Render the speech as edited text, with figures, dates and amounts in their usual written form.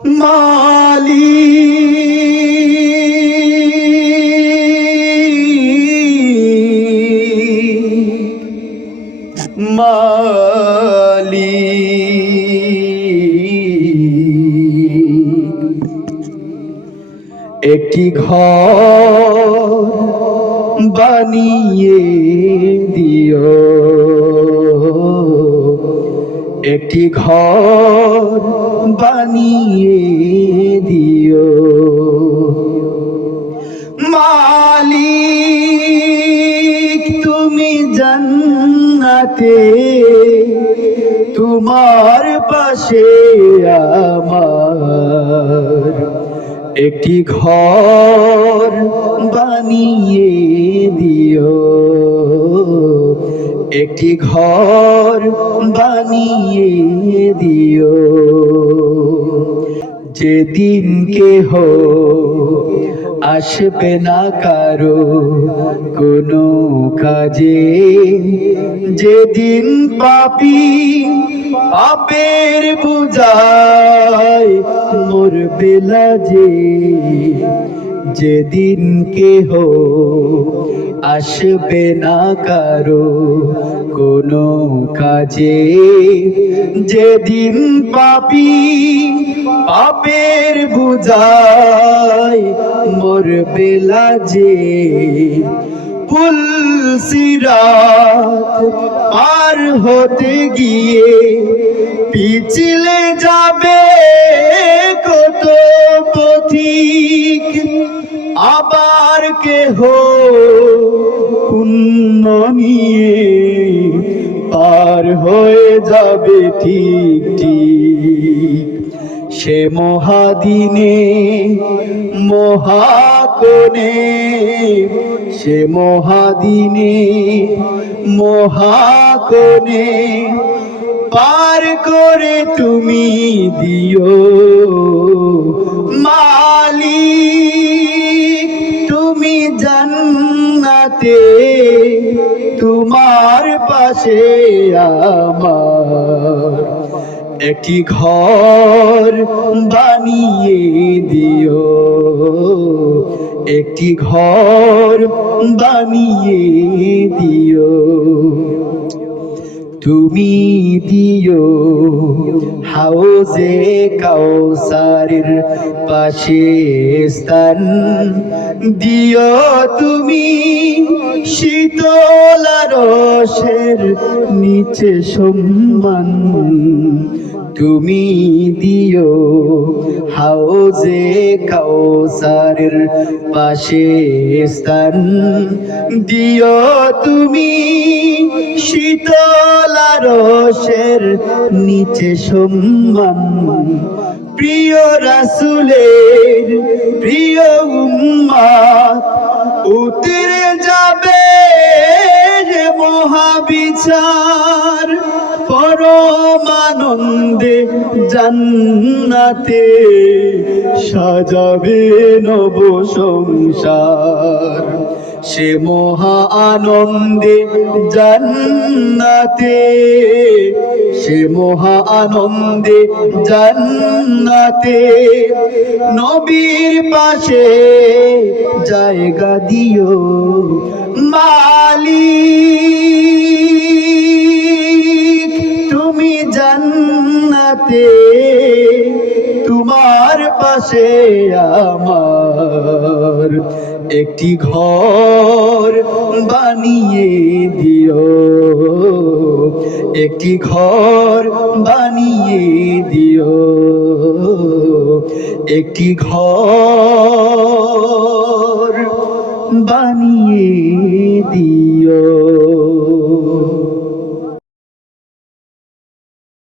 একটি ঘর বানিয়ে দিও, একটি ঘর বানিয়ে দিও। মালিক তুমি জান্নাতে, তোমার পাশে আমার একটি ঘর বানিয়ে দিও, একটি ঘর বানিয়ে দিও। যেদিন কেহ আসবে না কারো কোনো কাজে, যেদিন পাপী পাপের বোঝায় মরবে লাজে, যেদিন কেহ আসবে না কারো কোনো কাজে, যেদিন পাপী পাপের বোঝায় মরবে লাজে, পুলসিরাত পার হতে গিয়ে পিছলে যাবে কত পথিক, আবার কেহ পুণ্য নিয়ে পার হয়ে যাবে ঠিক ঠিক। সে মহাদিনে মহাকোণে, সে মহাদিনে মহাকোণে পার করে তুমি দিও। মালিক তুমি জান্নাতে, তোমার পাশে আমার একটি ঘর বানিয়ে দিও, একটি ঘর বানিয়ে দিও। তুমি দিও হাউজে কাউসারের পাশে স্থান, দিও তুমি শীতল আরশের নিচে সম্মান, তুমি দিও হাউজে কাউসারের পাশে স্থান, দিও তুমি শীতল আরশের নিচে সম্মান। প্রিয় রাসূলের প্রিয় উম্মত উতরে যাবে যে মহাবিচার, পরম আনন্দে জান্নাতে সাজাবে নব সংসার। সে মহা আনন্দে জান্নাতে, সে মহা আনন্দে জান্নাতে নবীর পাশে জায়গা দিও। মালিক তুমি জান্নাতে, তোমার পাশে আমার একটি ঘর বানিয়ে দিও, একটি ঘর বানিয়ে দিও, একটি ঘর বানিয়ে দিও।